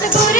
सतगुरु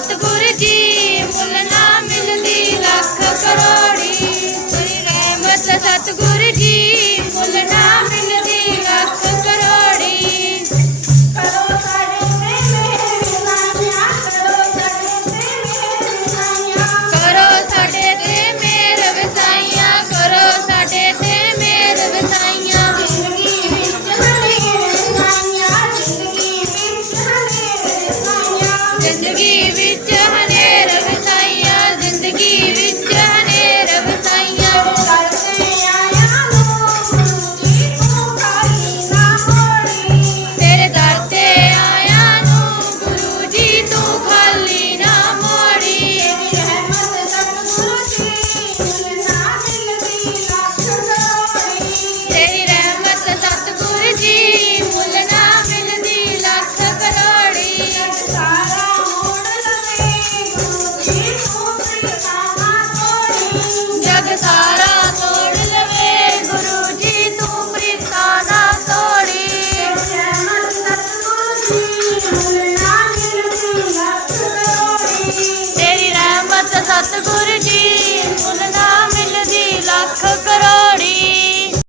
सतगुरु जी ください。